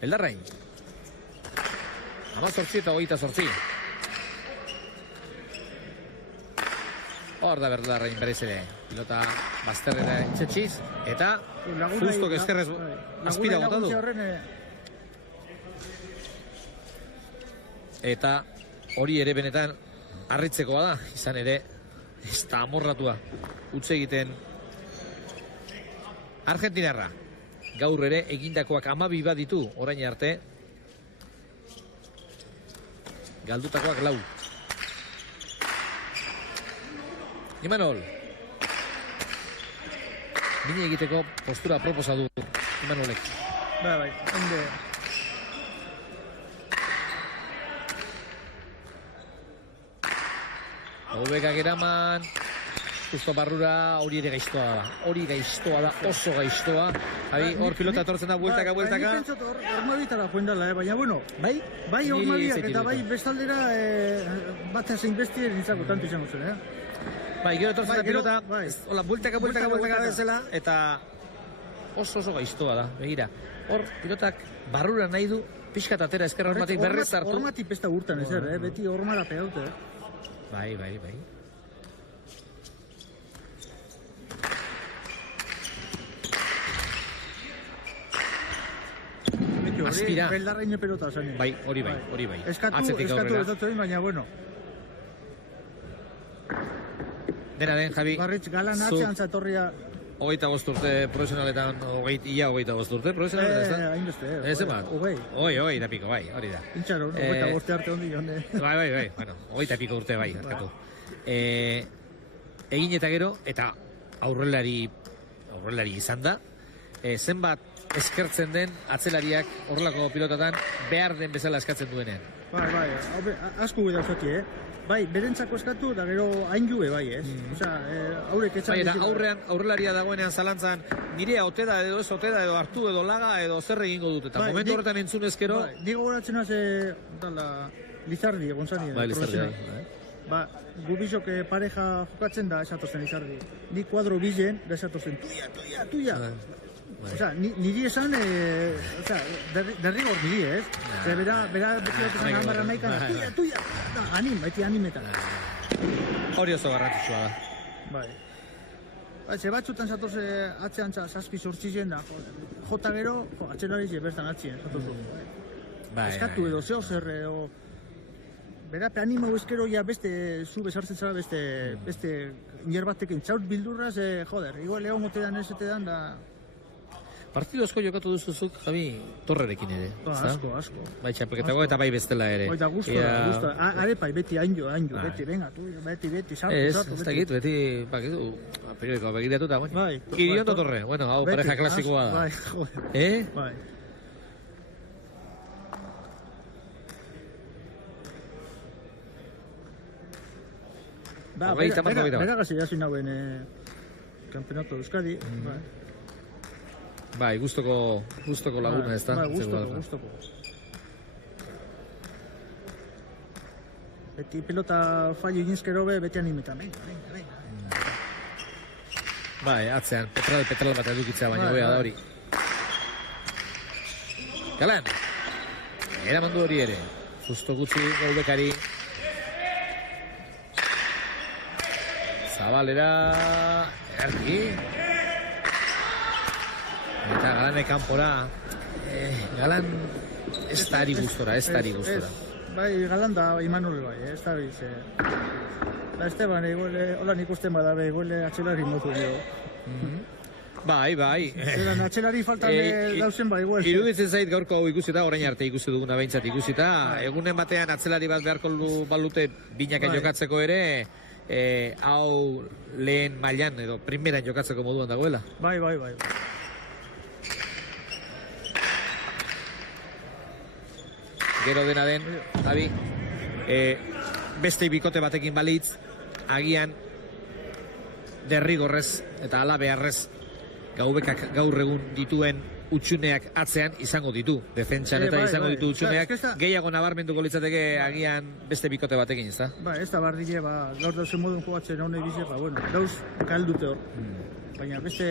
Eldarrain. 18 eta 28. Hor da Eldarrain berez ere. Pilota bazterrera itxetxiz. Eta justok ezkerrez azpira bota du. Eta hori ere benetan harritzekoa da. Izan ere ez da amorratua. Utze egiten Argentinarra. Gaur ere egindakoak 12 bat ditu orain arte. Galdutakoak 4. Imanol. Bine egiteko postura proposa du Imanolek. Bai, hande. Hobekak eraman. Justo barrura, hori ere gaiztoa da. Hori gaiztoa da, oso gaiztoa. Hor pilota etortzen da, bueltaka. Nik pentsatu hormabitara joen dela, baina bueno. Bai hormabiak eta bai bestaldera bat zein bestia nintzako tanto izango zen, Bai, gero etortzen da pilota, hola, bueltaka bezala, eta oso gaiztoa da, begira. Hor, pilotak barrura nahi du, pixkat atera ezkerra hormatik berrez hartu. Hormatik pesta urtan ezer, beti hormara pegaute. Bai. Aspira. Beldarraine pelota zane. Bai, hori bai. Eskatu ez baina bueno. Dena den, Javi. Barritz galan atzean zatorria. 25 urte profesionaletan, ia 25 urte profesionaletan, ez da? Hainbeste, ez emat? Oi, da piko, bai, hori da. Intxaron, 25 arte hondi jonde. Bai, bueno, 20 piko urte, bai, harkatu. Egin eta gero, eta aurrelari izan da, zenbat eskertzen den atzelariak horrelako pilotatan behar den bezala eskatzen duenean. Bai, asko guda zoti, Bai, berentzako eskatu, da gero hain jube bai, Osea, haurek etxan... Bai, eta aurrelaria dagoenean zalantzan, nirea ote da edo ez ote da, edo hartu edo laga, edo zer egingo dut, eta momentu horretan entzun ezkero... Digo goratzen az, Lizardi, egon zani. Bai, Lizardi, bai. Gubizok pareja jokatzen da, esatozen Lizardi. Ni kuadro bilen, da esatozen, tuia. Osea, niri esan, derrigor niri, Bera beti dut esan amarra naikan, tuia, beti animetan. Hori oso garrantzitsua da. Bai. Ze batzutan zatoz atzean zazpi sortzizen da, jota gero, atzelari bertan atzien, zatozu. Eskatu edo, zeo zer, bera, animo ezkero ja beste, zu bezartzen zara beste inerbatekin txaut bildurraz, igual egon otedan ez etedan da... Partido asko jokatu duzuzuk, Javi, Torrerekin ere. Asko. Bai, txapelketago eta bai bestela ere. Oita, gusto. Arepai, beti hain jo, beti, venga, beti, sartu. Ez dakit, beti, bakitu, periodikoa begiratuta, bai. Kiriondo Torre, bueno, hau pareja klasikoa da. Bai, joder. Bai. Beragasi jasin hauen Campeonato Euskadi, bai. Bai, gustoko laguna ez da. Bai, gustoko. Beti pelota fallo inizkero beti animetan. Venga. Bai, atzean, petral bat edukitzea baina bea da hori. Galan, eramandu hori ere. Justo gutxi gaudekari. Zabalera, erki. Eta Galanek kanpora, Galan ez da ari gustora. Bai, Galan da Imanol bai, ez da biz. Esteban, hola nik usten badabe, iguele atxelari motu dio. Bai. Zeran atxelari faltan dauzen bai, iguel. Iruditzen zait gaurko hau ikusita, orain arte ikusi duguna behintzat ikusita, egunen batean atzelari bat beharko balute binaka jokatzeko ere, hau lehen mailan edo primeran jokatzeko moduan dagoela. Bai. Gero dena den, Javi, beste bikote batekin balitz, agian derrigorrez eta alabearrez Gaubekak gaur egun dituen utxuneak atzean izango ditu. Defentsan eta izango ditu utxuneak, gehiago nabarmenduko litzateke agian beste bikote batekin, ez da? Ez da bardile, gaur dauzen modun jogatzen honei bizia, dauz kaldute hor. Baina beste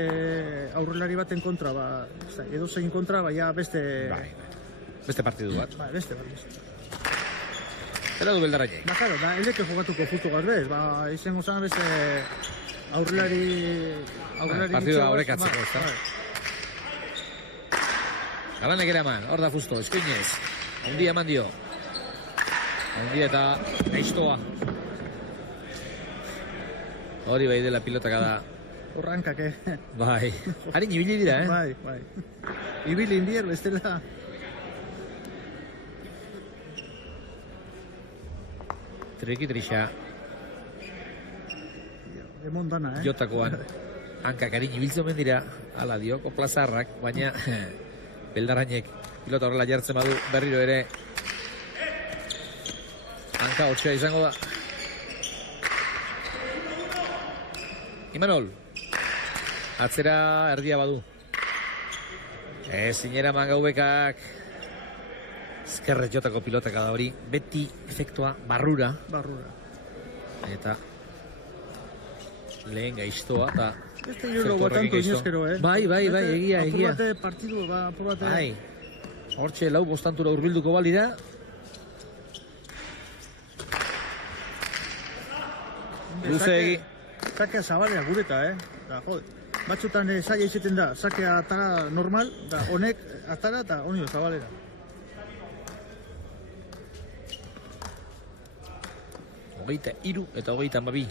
aurrelari baten kontra, edo zein kontra, baina beste... Beste partidu bat. Ba, beste bat. Zela du Beldarrainek. Ba, claro, da, eldeke jokatuko futu gazbez, ba, izango zan beste aurrelari partidua gitxo, orekatzeko, ezta? Galanek ere eman, hor da Fusto, eskuinez. Ondia eman dio. Ondia eta gaiztoa. Hori bai dela pilotaka da. Horrankak, Bai. Harin ibili dira, Bai. Ibili indier, bestela. Trikitrixa Emon dana, jotakoan. Hankak harin ibiltzen omen dira. Ala dioko plazarrak, baina Beldarrainek pilota horrela jartzen badu berriro ere. Hanka hotxea izango da. Imanol. Atzera erdia badu. Zinera Mangaubekak. Ezkerrez jotako pilotaka da hori. Beti efektua barrura. Eta lehen gaiztoa. Este yo lo tanto inezkero, Bai, egia. Apurate partidu, ba, apurate. Bai. Hortxe lau bostantura urbilduko balira. Luze egi. Sakea zabalea gureta, Da, jode. Batzutan zaila izaten da, sakea atara normal, da honek atara eta honio zabalera. Hogeita iru eta hogeita amabi.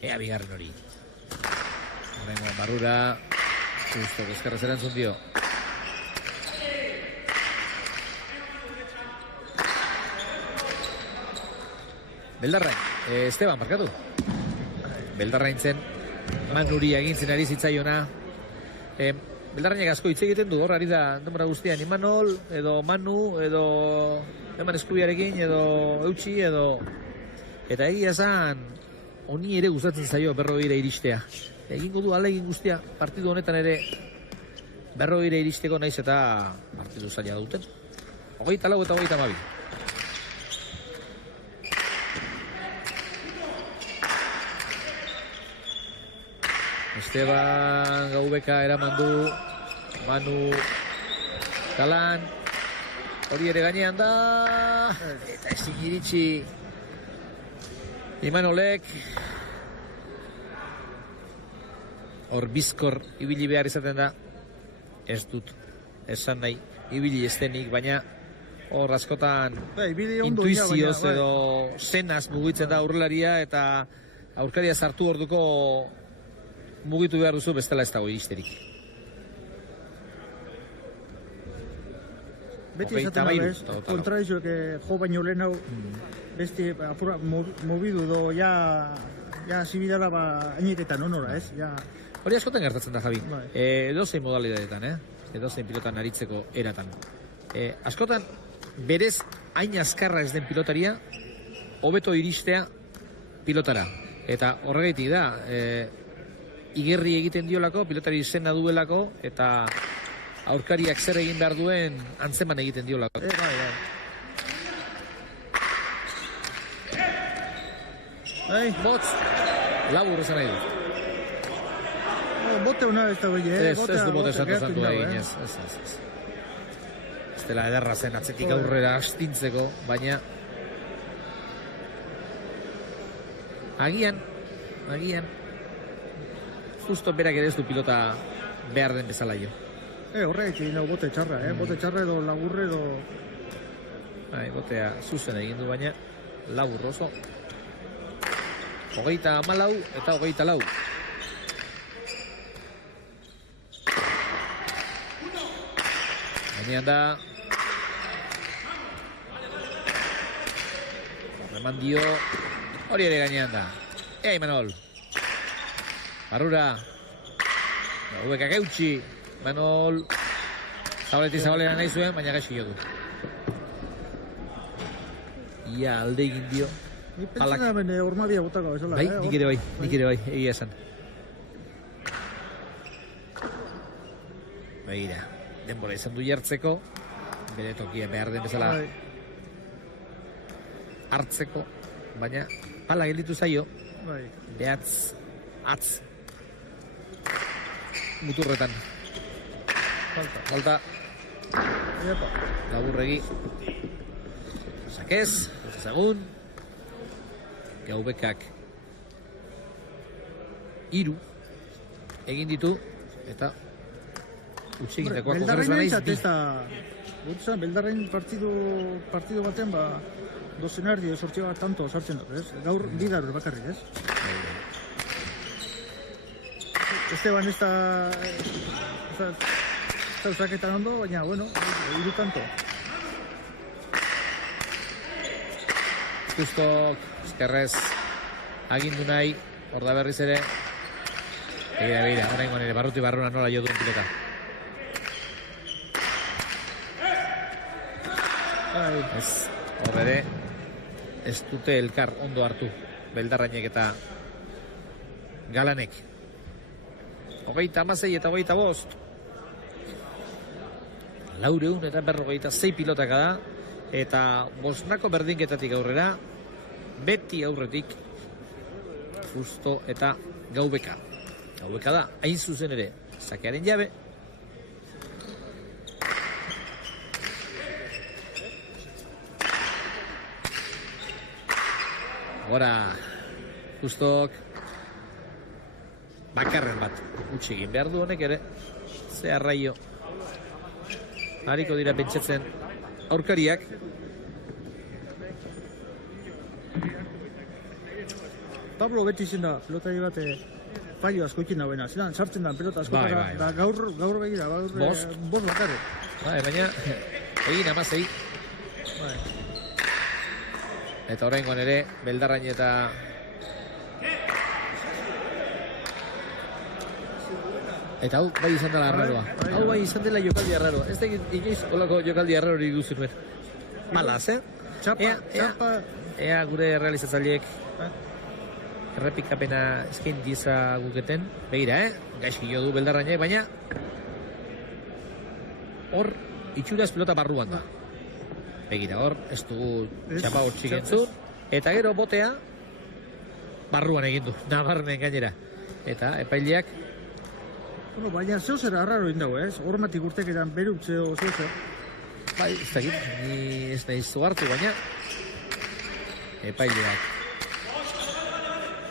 Ea bigarren hori. Horrengo barrura. Justo, ezkerrez erantzun dio. Beldarrain, Esteban, markatu. Beldarrain zen Manuri egintzen ari zitzaiona. Beldarrainek asko hitz egiten du, hor ari da denbora guztian Imanol, edo Manu, edo eman eskubiarekin, edo eutxi, edo... Eta egia esan, honi ere gustatzen zaio berrogeira iristea. Egingo du alegin guztia, partidu honetan ere berrogeira iristeko naiz eta partidu zaila duten. 24 eta 32. Esteban Gaubeka eraman du. Manu Kalan. Hori ere gainean da. Eta ezin iritsi Imanolek. Hor bizkor ibili behar izaten da. Ez dut esan nahi ibili estenik, baina hor askotan intuizioz edo zenaz mugitzen da aurrelaria eta aurkaria sartu orduko mugitu behar duzu, bestela ez dago iristerik. Beti esaten dabez, kontradizuek jo baino lehen hau, besti apura mobidu do, ja zibidala ba ainetetan onora, ez? Hori askotan gertatzen da, Javi. Edozein modalidadetan, edozein pilotan aritzeko eratan. Askotan, berez hain azkarra ez den pilotaria, hobeto iristea pilotara. Eta horregaitik da, igerri egiten diolako, pilotari izena duelako, eta aurkariak zer egin behar duen antzeman egiten diolako. Botz, labur esan nahi dut. Bote una ez da hori, Ez du bote esatu da egin, ez. Ez dela ederra zen atzetik aurrera astintzeko, baina agian justo berak ere ez du pilota behar den bezala jo. Horrek egin hau bote txarra, bote txarra edo laburre edo... Botea zuzen egin du, baina labur oso. 34 eta 24. Gainean da. Reman dio. Hori ere gainean da. Imanol. Barrura. Gaubekak eutxi. Imanol. Zabalera nahi zuen, baina gaixi jo du. Ia alde egin dio. Ni pentsena hemen hormabia botako bezala. Bai, nik ere bai, egia esan. Begira, denbora izan du jartzeko, bere tokia behar den bezala hartzeko, baina pala gelditu zaio, behatz, atz. muturretan. Falta. Epa. Laburregi. Sakez, ezagun. Gaubekak 3 egin ditu eta utzi egindakoak okerrez banaiz bi. Beldarrain partidu baten, dozenardi sortio bat tanto sartzen dut, ez? Gaur bidar bakarrik, ez? Esteban ez da usaketan ondo, baina, bueno, 3 tanto. Justok, eskerrez, agindu nahi, hor da berriz ere. Begira, oraingoan ere, barruti barruna nola jo duen pilota. Ez, hor ere, ez dute elkar ondo hartu, Beldarrainek eta Galanek. 36 eta 25. 446 pilotaka da, eta bosnako berdinketatik aurrera, beti aurretik, Justo eta Gaubeka. Gaubeka da, hain zuzen ere, sakearen jabe. Gora, Justok bakarren bat utzi egin behar du honek ere. Ze arraio hariko dira pentsatzen aurkariak. Pablo beti izan da, pelotari bat fallo asko ikin dauena. Zeran, sartzen da pelota askotara, da gaur begira, bost bakarrik. Baina, egin 16. Eta oraingoan ere, Beldarrain eta hau bai izan dela arraroa. Hau bai izan dela jokaldi arraroa. Ez da inoiz olako jokaldi arrarori duzuen. Malaz, Ea gure realizatzaileek errepikapena eskain dieza guketen. Begira, gaizki jo du Beldarrainek, baina hor itxuraz pelota barruan da. Begira, hor, ez dugu txapa hortzik entzun. Eta gero botea barruan egin du, nabarmen gainera. Eta epaileak Bueno, baina zeu zer arraro indago, ez? Hormatik urteketan berutzeo zeu zer. Bai, ez dakit, ni ez nahi zugartu, baina epaileak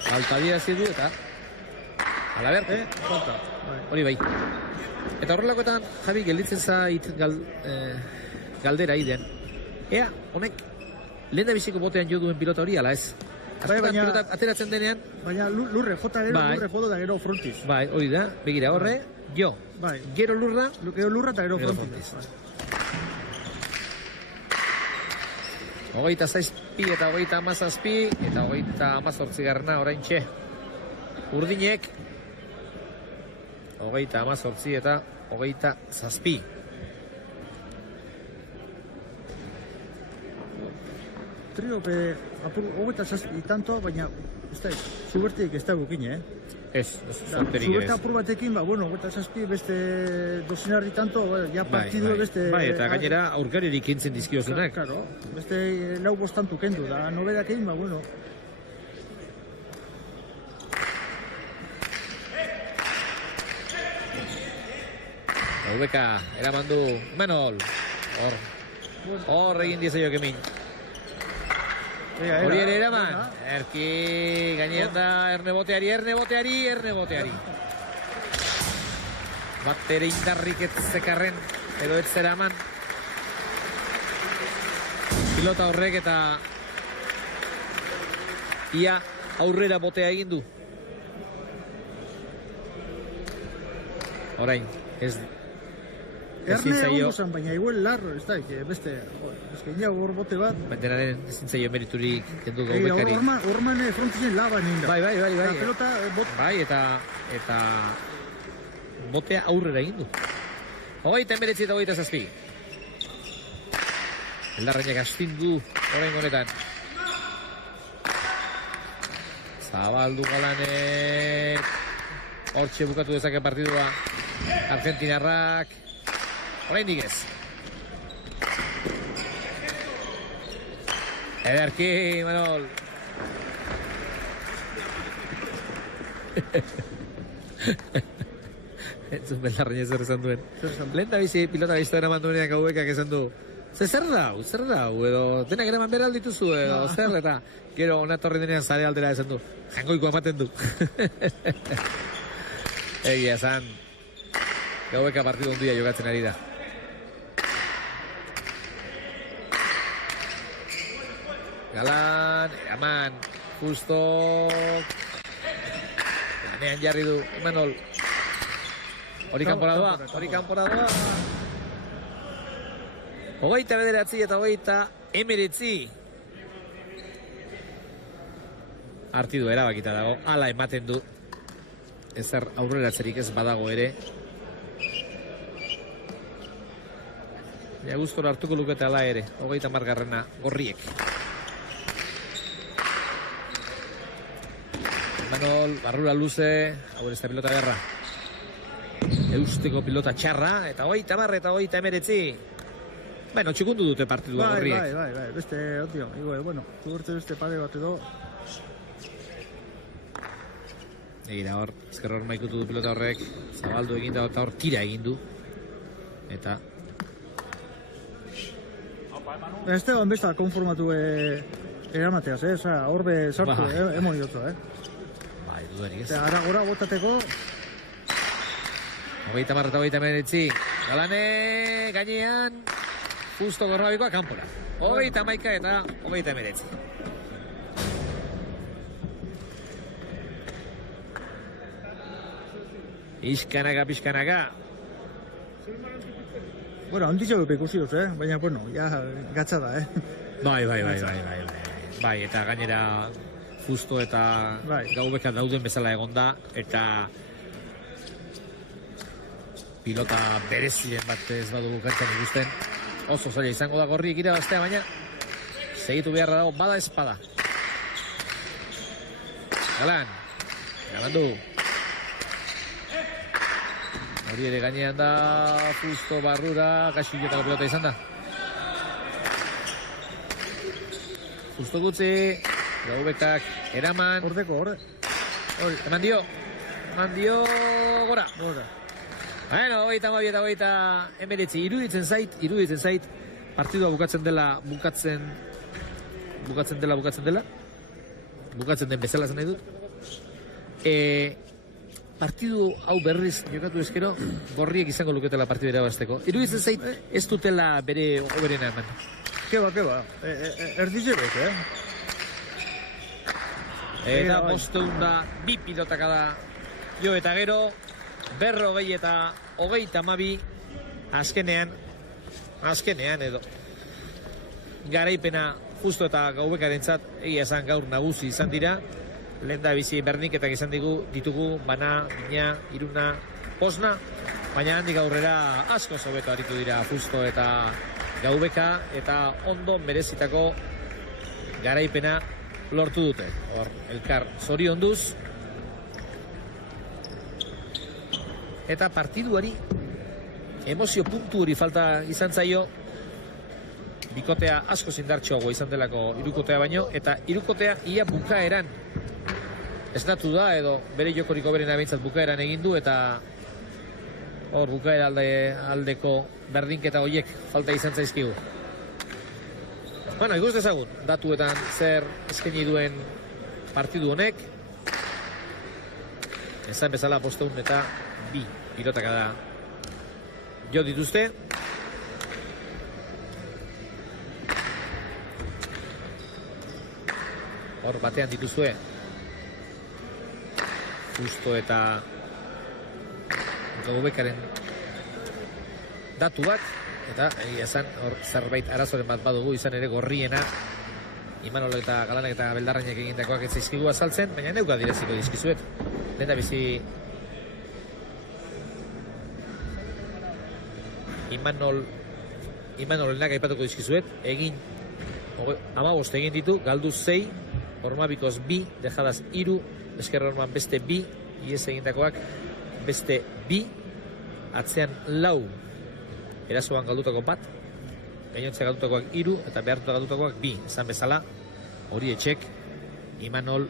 falta dirazi du eta alaber, hori bai. Eta horrelakoetan, Javi, gelditzen zait galdera iden. Ea, honek, lehen da biziko botean jo duen pilota hori, ala ez? Pilota ateratzen denean. Baina lurre, jota gero, lurre jodo da gero frontiz. Bai, hori da, begira horre, jo. Gero lurra eta gero frontiz. 26 eta 37 eta 28 oraintxe. Urdinek 28 eta 27. Trio, hogeta zazpi tanto, baina zubertik ez da gukine, Ez, zuberte apur batekin, hogeta zazpi beste dozinarri tanto, ja partidu beste... Bai, eta gainera aurkaririk entzen dizkiozunak. Claro, beste lau bostantu kendu, da nobedak egin, Gaubeka, eraman du, Manol. Hor egin dizaio kemin. Hori ere eraman. Erki gainean da erneboteari. Bat ere indarrik ez zekarren, edo ez zeraman. Pilota horrek eta ia aurrera botea egin du. Orain, ez Erne ondo zen, baina igual larro, ez da, beste, ina hor bote bat. Bentenaren ezintzaio meriturik kendu Gaubekari. Horman frontinen laban inda. Bai. Pelota bot. Bai, eta botea aurrera egin du. 29 eta 27. Beldarrainek astindu orain honetan. Zabaldu Galanek. Hortxe bukatu dezake partidua Argentinarrak. Orain digez. Ederki, Manol. Entzun belarren ezer esan duen. Zer esan? Lehen da bizi pilota bizta eraman duenean Gaubekak esan du. Zer dau, edo denak eraman behar aldituzu, edo zer, eta gero ona torri denean zare aldera esan du. Jangoiko ematen du. Egia esan, Gaubeka partidu ondia jokatzen ari da. Galan, eraman, justo lanean jarri du, Imanol. Hori kanpora doa. 29 eta 29. Partidu erabakita dago, hala ematen du. Ezer aurreratzerik ez badago ere. Ja gustora hartuko lukete ala ere, 30. gorriek. Imanol, barrura luze, hau ez da pilota gerra. Eusteko pilota txarra, eta 30 eta 29. Bueno, txikundu dute partidua gorriek. Bai, beste, otio, bueno, zugurtze beste pare bat edo. Egira hor, ezkerra hor maikutu du pilota horrek, zabaldu egin da eta hor tira egin du. Eta... Esteban besta konformatu eramateaz, horbe sartu, emoni dutzu, Bai, dudarik ez. Ara gora botateko... 30 eta 29. Galane, gainean, justo gorrabikoa kanpora. 31 eta 29. Pixkanaka. Bueno, onditxo dupe ikusi dut, baina, bueno, ja gatza da, Bai. Bai, eta gainera justo eta Gaubeka dauden bezala egonda, eta pilota bereziren bat ez badugu kantzan ikusten. Oso zaila izango da gorriek irabaztea, baina segitu beharra dago, bada espada. Galan du. Hori ere gainean da, justo barrura, gaxilotako pilota izan da. Justo gutxi, Gaubekak eraman. Hor. Eman dio, gora. Bueno, 32 eta 29. Iruditzen zait, partidua bukatzen den bezala zen nahi dut. Partidu hau berriz jokatu ezkero, gorriek izango luketela partidu irabazteko. Iruditzen zait, ez dutela bere oberena eman. Keba, erdizebek, Eta bosteunda, 2 pilotaka da jo eta gero, 40 eta 32, azkenean edo. Garaipena justo eta Gaubekarentzat egia esan gaur nagusi izan dira. Lehen da bizi berdinketak izan ditugu, Bana, Bina, Iruna, Posna, baina handik aurrera asko hobeto aritu dira justo eta Gaubeka, eta ondo merezitako garaipena lortu dute. Hor, elkar zorionduz. Eta partiduari emozio puntu hori falta izan zaio, bikotea asko zindartxoago izan delako hirukotea baino, eta hirukotea ia bukaeran esnatu da, edo bere jokoriko beren abintzat bukaeran egin du, eta hor bukaera aldeko berdinketa horiek falta izan zaizkigu. Bueno, ikus dezagun, datuetan zer eskaini duen partidu honek. Esan bezala posteun eta 2 pilotaka da jo dituzte. Hor batean dituzue justo eta Gaubekaren datu bat, eta egia esan hor zerbait arazoren bat badugu, izan ere gorriena Imanol eta Galanek eta Beldarrainek egindakoak ez zaizkigu azaltzen, baina neuka direziko dizkizuet. Lehen da bizi Imanolenak aipatuko dizkizuet, egin 15 egin ditu, galdu 6, Hormabikoz 2, dejadaz 3, Eskerra Horman beste 2, iez egindakoak beste 2, atzean 4, erasoan galdutako 1, gainontzea galdutakoak 3, eta behartuta galdutakoak 2, esan bezala, hori etxek, Imanol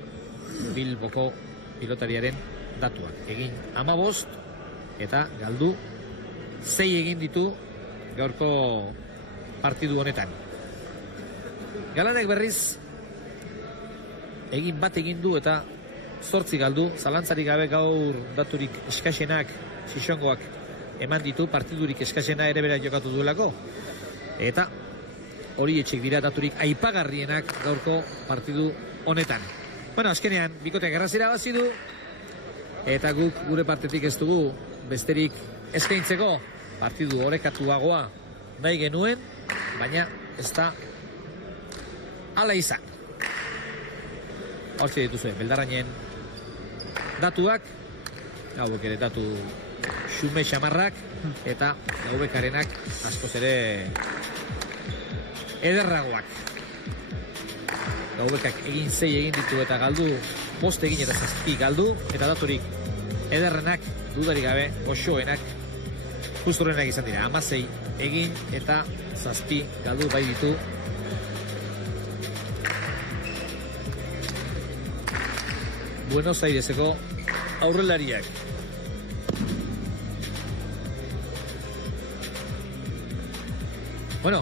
Bilboko pilotariaren datuak. Egin 15, eta galdu 6 egin ditu gaurko partidu honetan. Galanek berriz egin bat egin du eta 8 galdu, zalantzarik gabe gaur daturik eskasenak Sisongoak eman ditu, partidurik eskasena ere bera jokatu duelako, eta hori etxek dira daturik aipagarrienak gaurko partidu honetan. Bueno, azkenean bikoteak errazira bazi du, eta guk gure partetik ez dugu besterik eskaintzeko, partidu orekatuagoa nahi genuen, baina ez da hala izan. Hortzi dituzue, Beldarainen datuak, hauek ere datu xume xamarrak, eta gaubekarenak askoz ere ederragoak. Gaubekak egin 6 egin ditu eta galdu 5 egin eta 7 galdu, eta daturik ederrenak dudarik gabe osoenak justurenak izan dira. 16 egin eta 7 galdu bai ditu. Buenos Aireseko aurrelariak. Bueno,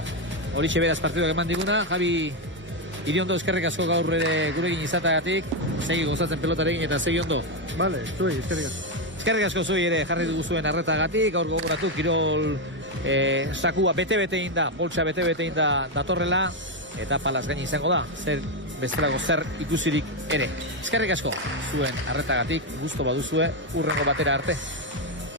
horixe beraz partiduak eman diguna. Javi Iriondo, eskerrik asko gaur ere gurekin izatagatik. Segi gozatzen pelotarekin eta segi ondo. Vale, zuei, eskerrik asko. Eskerrik asko zuei ere jarri duguzuen arretagatik. Gaur gogoratu kirol sakua bete-bete inda, boltsa bete-bete inda datorrela, eta palaz gaini izango da, zer bestelago zer ikusirik ere. Eskerrik asko zuen arretagatik, gusto baduzue, urrengo batera arte.